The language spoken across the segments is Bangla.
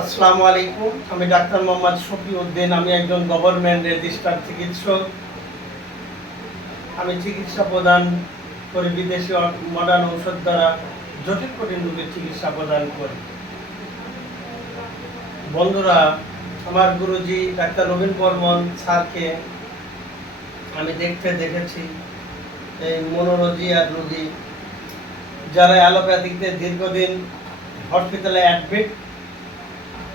আসসালামু আলাইকুম। আমি ডাক্তার মোহাম্মদ শফি উদ্দিন, আমি একজন গভর্নমেন্ট রেজিস্টার্ড চিকিৎসক। আমি চিকিৎসা প্রদান করি বিদেশি মডার্ন ঔষধ দ্বারা জটিল কঠিন রোগের চিকিৎসা প্রদান করি। বন্ধুরা, আমার গুরুজি ডাক্তার রবীন বর্মন স্যারকে আমি দেখতে দেখেছি, এই মনোরোজি আর রোগী, যারা অ্যালোপ্যাথিকতে দীর্ঘদিন হসপিটালে অ্যাডমিট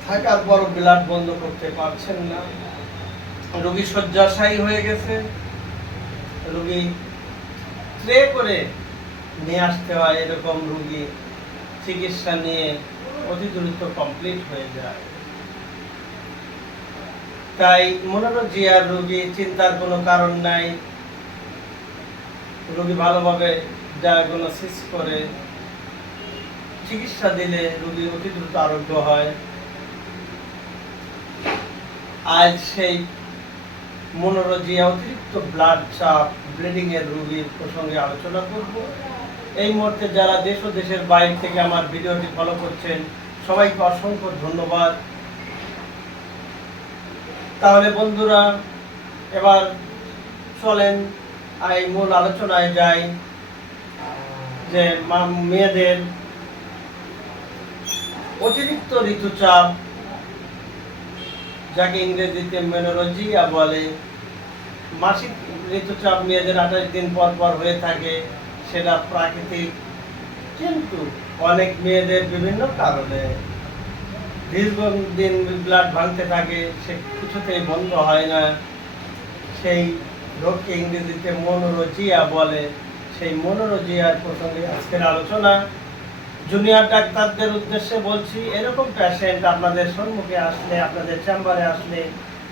থাকার পর ব্লাড বন্ধ করতে পারছেন না। রোগী শয্যাশায়ী হয়ে গেছে। রোগী ট্রে করে নিয়ে আসতে হয় এরকম রোগী। চিকিৎসা নিয়ে অতি দ্রুত কমপ্লিট হয়ে যায়। তাই মনোরোজিয়ার রোগী চিন্তার কোনো কারণ নাই। রোগী ভালোভাবে ডায়াগনোসিস করে। চিকিৎসা দিলে রোগী অতি দ্রুত আরোগ্য হয়। আজ সেই মনোরোজিয়া অতিরিক্ত ব্লাড চাপ ব্লিডিং এর রোগীর প্রসঙ্গে আলোচনা করব। এই মুহূর্তে যারা দেশ ও দেশের বাইরে থেকে আমার ভিডিওটি ফলো করছেন, সবাইকে অসংখ্য ধন্যবাদ। তাহলে বন্ধুরা, এবার চলেন এই মূল আলোচনায় যাই যে মেয়েদের অতিরিক্ত ঋতুচাপ যাকে ইংরেজিতে মেনোরজিয়া বলে। মাসিক ঋতুচাপ মেয়েদের আঠাশ দিন পর পর হয়ে থাকে, সেটা প্রাকৃতিক। কিন্তু অনেক মেয়েদের বিভিন্ন কারণে দীর্ঘদিন ব্লাড ভাঙতে থাকে, সে কিছুতেই বন্ধ হয় না। সেই রোগকে ইংরেজিতে মনোরজিয়া বলে। সেই মনোরজিয়ার প্রসঙ্গে আজকের আলোচনা। জুনিয়র ডাক্তারদের উদ্দেশ্যে বলছি, এরকম প্যাশেন্ট আপনাদের সম্মুখে আসলে, আপনাদের চেম্বারে আসলে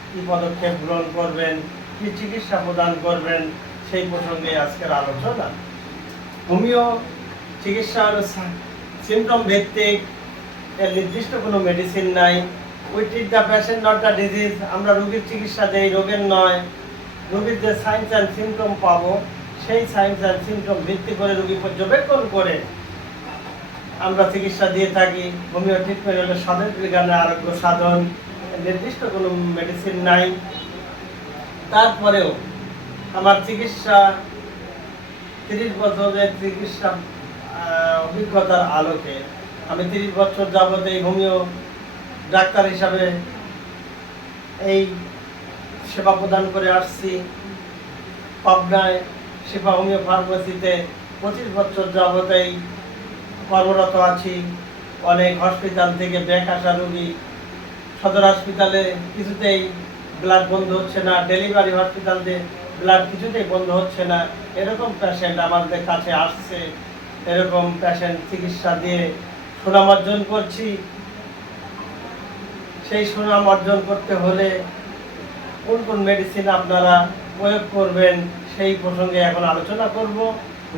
কি পদক্ষেপ গ্রহণ করবেন, কি চিকিৎসা প্রদান করবেন, সেই প্রসঙ্গে আজকের আলোচনা। হোমিও চিকিৎসার সিমটম ভিত্তিক এর নির্দিষ্ট কোনো মেডিসিন নাই। We treat the patient not the disease আমরা রোগীর চিকিৎসা দেই, রোগের নয়। রোগীর যে সাইন্স অ্যান্ড সিমটম পাবো, সেই সাইন্স অ্যান্ড সিমটম ভিত্তি করে রোগী পর্যবেক্ষণ করে আমরা চিকিৎসা দিয়ে থাকি, হোমিও ট্রিটমেন্ট হলো সাধন বিজ্ঞানের আরোগ্য সাধন, নির্দিষ্ট কোনো মেডিসিন নাই। তারপরেও আমার চিকিৎসা, তিরিশ বছরের চিকিৎসা অভিজ্ঞতার আলোকে আমি তিরিশ বছর যাবত এই হোমিও ডাক্তার হিসাবে এই সেবা প্রদান করে আসছি। পাবনায় সেবা হোমিও ফার্মেসিতে পঁচিশ বছর যাবত এই কর্মরত আছি, অনেক হসপিটাল থেকে ব্যাক আসা রোগী। সদর হসপিটালে কিছুতেই ব্লাড বন্ধ হচ্ছে না ডেলিভারি হসপিটালে ব্লাড কিছুতেই বন্ধ হচ্ছে না। এরকম পেশেন্ট আমাদের কাছে আসছে, এরকম পেশেন্ট চিকিৎসা দিয়ে সুনাম অর্জন করছি। সেই সুনাম অর্জন করতে হলে কোন কোন মেডিসিন আপনারা প্রয়োগ করবেন, সেই প্রসঙ্গে এখন আলোচনা করব।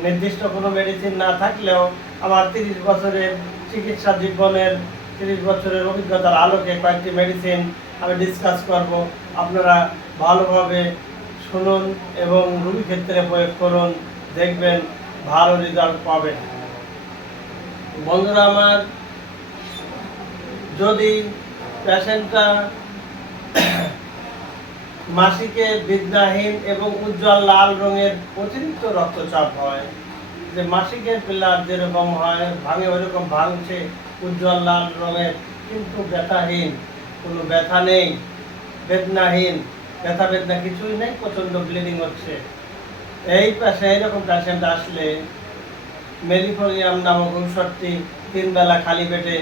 নির্দিষ্ট কোনো মেডিসিন না থাকলেও আমার তিরিশ বছরের চিকিৎসা জীবনের তিরিশ বছরের অভিজ্ঞতার আলোকে কয়েকটি মেডিসিন আমি ডিসকাস করব। আপনারা ভালোভাবে শুনুন এবং রোগী ক্ষেত্রে প্রয়োগ করুন, দেখবেন ভালো রেজাল্ট পাবেন। বন্ধুরা আমার, যদি পেশেন্টটা মাসিকে বিদ্যাহীন এবং উজ্জ্বল লাল রঙের অতিরিক্ত রক্তচাপ হয় যে মাসিকের পিলার যেরকম হয় ভাঙে ওইরকম ভাঙছে, উজ্জ্বল লাল রঙের, কিন্তু ব্যথাহীন, কোনো ব্যথা নেই, বেদনাহীন, ব্যথা বেদনা কিছুই নেই, প্রচণ্ড ব্লিডিং হচ্ছে। এই পাশে এইরকম পেশেন্ট আসলে মেলিফোরিয়াম নামক ঔষধটি তিন বেলা খালি পেটে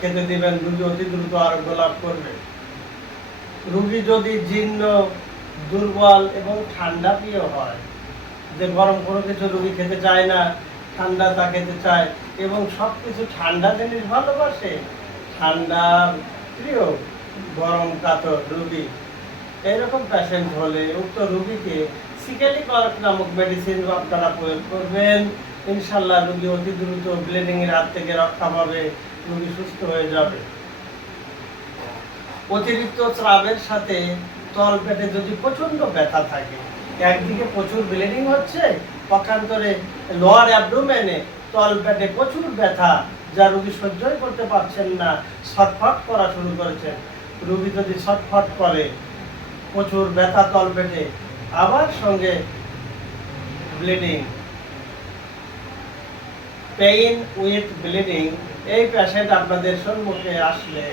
খেতে দিবেন, রুগী অতি দ্রুত আরোগ্য লাভ করবে। রুগী যদি জীর্ণ, দুর্বল এবং ঠান্ডা প্রিয় হয় যে গরম কোনো কিছু রুগী খেতে চায় না, ঠান্ডা তা খেতে চায় এবং সব কিছু ঠান্ডা জিনিস ভালোবাসে। ঠান্ডা, প্রিয় গরম কাতর রুগী। এরকম পেশেন্ট হলে উক্ত রুগীকে সিকেলি করাক নামক মেডিসিন আপনারা প্রয়োগ করবেন। ইনশাল্লাহ রুগী অতি দ্রুত ব্লিডিং এর হাত থেকে রক্ষা পাবে, রুগী সুস্থ হয়ে যাবে। অতিরিক্ত স্রাবের সাথে তল পেটে যদি প্রচণ্ড ব্যথা থাকে একদিকে প্রচুর ব্লিডিং হচ্ছে, পক্ষান্তরে লোয়ার অ্যাবডোমেনে তল পেটে প্রচুর ব্যথা, যা রুগী সহ্যই করতে পারছেন না, ছটফট করা শুরু করেছেন। রুগী যদি ছটফট করে, প্রচুর ব্যথা তল পেটে আবার সঙ্গে ব্লিডিং পেইন উইথ ব্লিডিং এই প্যাশেন্ট আপনাদের সম্মুখে আসলে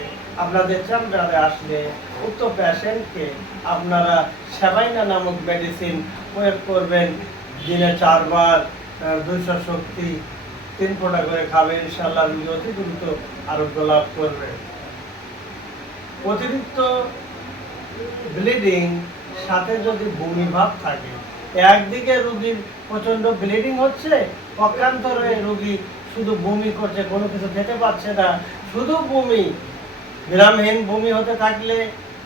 আপনাদের চেম্বারে আসলে উক্ত পেশেন্টকে আপনারা সেবাইনা নামক মেডিসিন প্রয়োগ করবেন। দিনে চারবার দুইশো শক্তি, তিন ফোঁটা করে খাবে। ইনশাল্লাহ রুগী অতি দ্রুত আরোগ্য লাভ করবে। অতিরিক্ত ব্লিডিং সাথে যদি বমি ভাব থাকে, একদিকে রুগীর প্রচণ্ড ব্লিডিং হচ্ছে পক্ষান্তরে রুগী শুধু বমি করছে, কোনো কিছু খেতে পারছে না, শুধু বমি বিরামহীন ভূমি হতে থাকলে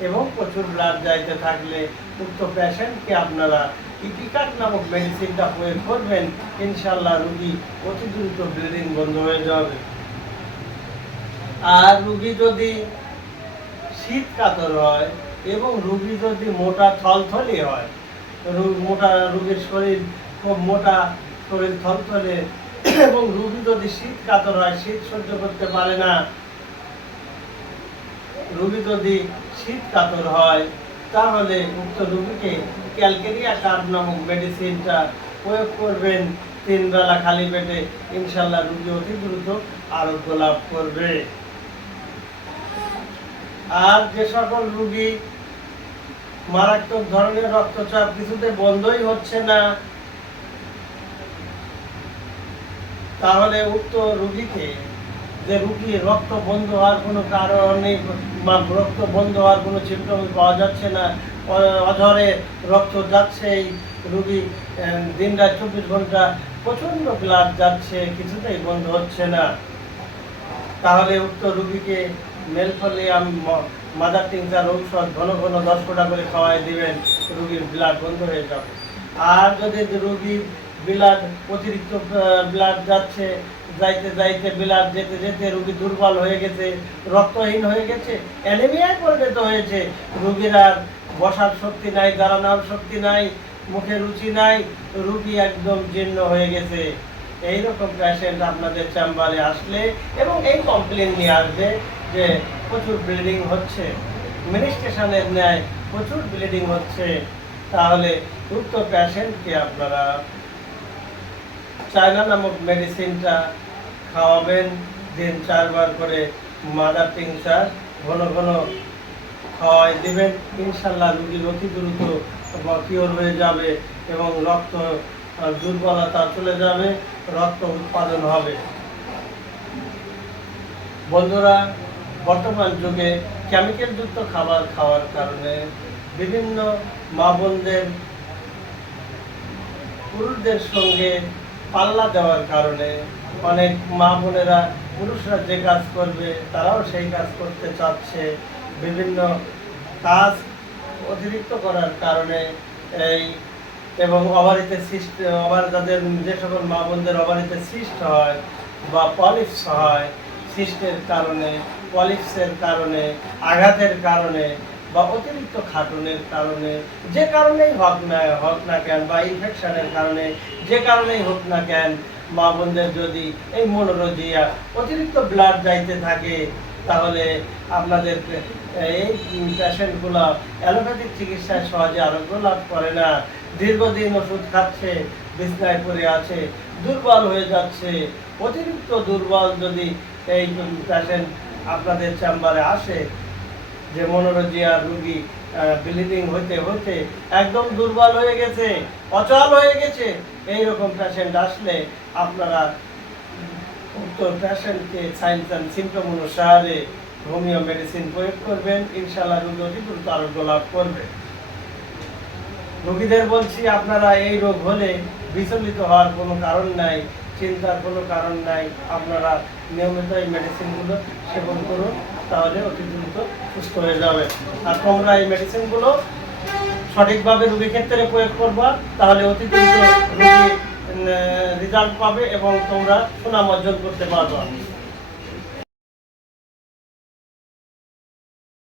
এবং প্রচুর ব্লাড যাইতে থাকলে উক্ত পেশেন্টকে আপনারা ইপিকাট নামক মেডিসিনটা প্রয়োগ করবেন ইনশাল্লাহ রুগী অতি দ্রুত ব্লিডিং বন্ধ হয়ে যাবে। আর রুগী যদি শীত কাতর হয় এবং রুগী যদি মোটা থলথলি হয় মোটা রুগীর শরীর খুব মোটা শরীর থলথলে, এবং রুগী যদি শীত কাতর হয়, শীত সহ্য করতে পারে না রুগী যদি শীত কাতর হয়, তাহলে উক্ত রুগীকে ক্যালকেরিয়া কার্ড নামক মেডিসিনটা প্রয়োগ করবেন। তিন বেলা খালি পেটে ইনশাল্লাহ রুগী অতি দ্রুত আরোগ্য লাভ করবে। আর যে সকল রুগী মারাত্মক ধরনের রক্তচাপ কিছুতে বন্ধই হচ্ছে না, তাহলে উক্ত রুগীকে যে রুগীর রক্ত বন্ধ হওয়ার কোনো কারণ নেই বা রক্ত বন্ধ হওয়ার কোনো সিমটম পাওয়া যাচ্ছে না অঝরে রক্ত যাচ্ছে, এই রুগী দিন রাত চব্বিশ ঘণ্টা প্রচণ্ড ব্লাড যাচ্ছে, কিছুতেই বন্ধ হচ্ছে না। তাহলে উক্ত রুগীকে মেলফলিয়াম মাদার টিংচার ঔষধ ঘন ঘন দশ ফোঁটা করে খাওয়াই দিবেন, রুগীর ব্লাড বন্ধ হয়ে যাবে। আর যদি রুগীর ব্লাড অতিরিক্ত ব্লাড যাচ্ছে, যাইতে যাইতে ব্লাড যেতে যেতে রুগী দুর্বল হয়ে গেছে, রক্তহীন হয়ে গেছে অ্যানিমিয়ায় পরিণত হয়েছে। রুগীর আর বসার শক্তি নাই, দাঁড়ানোর শক্তি নাই, মুখে রুচি নাই, রুগী একদম জীর্ণ হয়ে গেছে। এইরকম প্যাশেন্ট আপনাদের চেম্বারে আসলে এবং এই কমপ্লেন নিয়ে আসবে যে প্রচুর ব্লিডিং হচ্ছে। মিনিস্ট্রেশনের ন্যায় প্রচুর ব্লিডিং হচ্ছে। তাহলে উক্ত প্যাশেন্টকে আপনারা চায়না নামক মেডিসিনটা খাওয়াবেন, দিন চারবার করে মাদার টিংচার ঘন ঘন খাওয়াই দিবেন। ইনশাল্লাহ রুগীর অতি দ্রুত কিওর হয়ে যাবে এবং রক্ত দুর্বলতা চলে যাবে, রক্ত উৎপাদন হবে। বন্ধুরা, বর্তমান যুগে কেমিক্যালযুক্ত খাবার খাওয়ার কারণে বিভিন্ন মা বোনদের, পুরুষদের সঙ্গে পাল্লা দেওয়ার কারণে অনেক মা বোনেরা পুরুষরা যে কাজ করবে, তারাও সেই কাজ করতে চাচ্ছে। বিভিন্ন কাজ অতিরিক্ত করার কারণে এই এবং অবারিতে সৃষ্ট, অবার যাদের যে সকল মা বোনদের অবারিতে সৃষ্ট হয় বা পলিপস হয়, সৃষ্টের কারণে, পলিপসের কারণে, আঘাতের কারণে বা অতিরিক্ত খাটনের কারণে, যে কারণেই হোক না হোক না কেন, বা ইনফেকশনের কারণে, যে কারণেই হোক না কেন, মা বোনদের যদি এই মনোরোজিয়া, অতিরিক্ত ব্লাড যাইতে থাকে, তাহলে আপনাদের এই পেশেন্টগুলো অ্যালোপ্যাথিক চিকিৎসায় সহজে আরোগ্য লাভ করে না। দীর্ঘদিন ওষুধ খাচ্ছে, বিছনায় পড়ে আছে, দুর্বল হয়ে যাচ্ছে। অতিরিক্ত দুর্বল যদি এই পেশেন্ট আপনাদের চেম্বারে আসে যে মনোরোজিয়া রুগী ব্লিডিং হইতে হইতে একদম দুর্বল হয়ে গেছে, অচল হয়ে গেছে। এই রকম পেশেন্ট আসলে আপনারা উক্ত পেশেন্টকে সাইন্স অ্যান্ড সিমটম অনুসারে হোমিও মেডিসিন প্রয়োগ করবেন। ইনশাল্লাহ রোগী অতি দ্রুত আরোগ্য লাভ করবে। রোগীদের বলছি, আপনারা এই রোগ হলে বিচলিত হওয়ার কোনো কারণ নাই। চিন্তার কোনো কারণ নাই, আপনারা নিয়মিত এই মেডিসিনগুলো সেবন করুন, তাহলে অতি দ্রুত সুস্থ হয়ে যাবে। আর তোমরা এই মেডিসিনগুলো সঠিকভাবে রোগীর ক্ষেত্রে প্রয়োগ করবা, তাহলে অতি দ্রুত রুগী রেজাল্ট পাবে এবং তোমরা সুনাম অর্জন করতে পারবা।